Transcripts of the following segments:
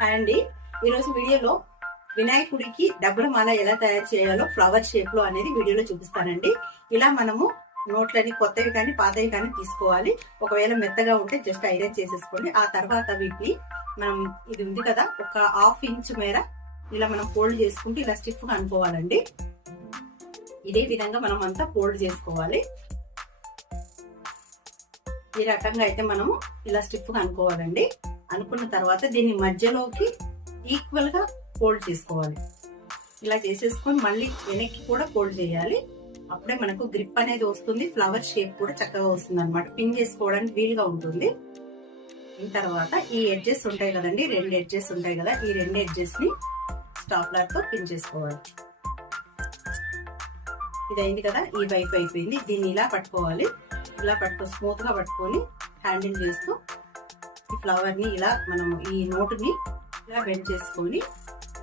Hi అండి. ఈరోజు వీడియోలో వినాయకుడికి డబ్బుల మాల ఎలా తయారు చేయాలో ఫ్లవర్ షేప్లో అనేది వీడియోలో చూపిస్తానండి. ఇలా మనము నోట్లని కొత్తవి కానీ పాతవి కానీ తీసుకోవాలి. ఒకవేళ మెత్తగా ఉంటే జస్ట్ ఐరన్ చేసేసుకోండి. ఆ తర్వాత వీటిని మనం ఇది ఉంది కదా ఒక హాఫ్ ఇంచ్ మేర ఇలా మనం ఫోల్డ్ చేసుకుంటే ఇలా స్టిఫ్గా అనుకోవాలండి. ఇదే విధంగా మనం అంతా ఫోల్డ్ చేసుకోవాలి. ఈ రకంగా అయితే మనము ఇలా స్టిఫ్గా అనుకోవాలండి. అనుకున్న తర్వాత దీన్ని మధ్యలోకి ఈక్వల్గా ఫోల్డ్ చేసుకోవాలి. ఇలా చేసేసుకొని మళ్ళీ వెనక్కి కూడా ఫోల్డ్ చేయాలి. అప్పుడే మనకు గ్రిప్ అనేది వస్తుంది ఫ్లవర్ షేప్ కూడా చక్కగా వస్తుంది అనమాట పిన్ చేసుకోవడానికి వీలుగా ఉంటుంది. దీని తర్వాత ఈ ఎడ్జెస్ ఉంటాయి కదండి రెండు ఎడ్జెస్ ఉంటాయి కదా ఈ రెండు ఎడ్జెస్ని స్టాప్లర్తో పిన్ చేసుకోవాలి. ఇది అయింది కదా ఈ వైపు అయిపోయింది. దీన్ని ఇలా పట్టుకోవాలి. ఇలా పట్టుకో స్మూత్గా పట్టుకొని హ్యాండిల్ చేస్తూ ఈ ఫ్లవర్ని ఇలా మనం ఈ నోటుని ఇలా బెండ్ చేసుకొని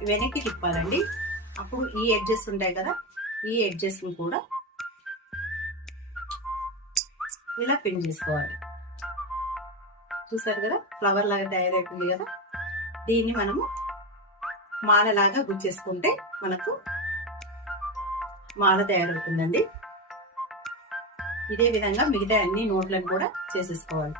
వెనక్కి తిప్పాలండి. అప్పుడు ఈ ఎడ్జెస్ ఉంటాయి కదా ఈ ఎడ్జెస్ని కూడా ఇలా పిన్ చేసుకోవాలి. చూసారు కదా ఫ్లవర్ లాగా తయారైపోయింది కదా. దీన్ని మనము మాలలాగా గుచ్చేసుకుంటే మనకు మాల తయారవుతుందండి. ఇదే విధంగా మిగతా అన్ని నోట్లను కూడా చేసేసుకోవాలి.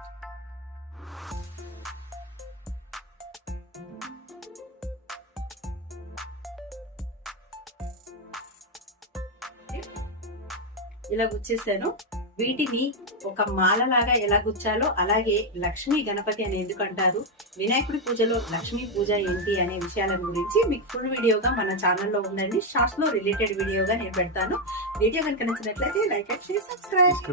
ఇలా గుచ్చేసాను. వీటిని ఒక మాలలాగా ఎలా గుచ్చాలో అలాగే లక్ష్మీ గణపతి అని ఎందుకు అంటారు? వినాయకుడి పూజలో లక్ష్మీ పూజ ఏంటి అనే విషయాల గురించి మీకు ఫుల్ వీడియోగా మన ఛానల్లో ఉందండి. షార్ట్స్లో రిలేటెడ్ వీడియోగా నేను పెడతాను. వీడియో కనుక నచ్చినట్లయితే లైక్ అండ్ షేర్ సబ్స్క్రైబ్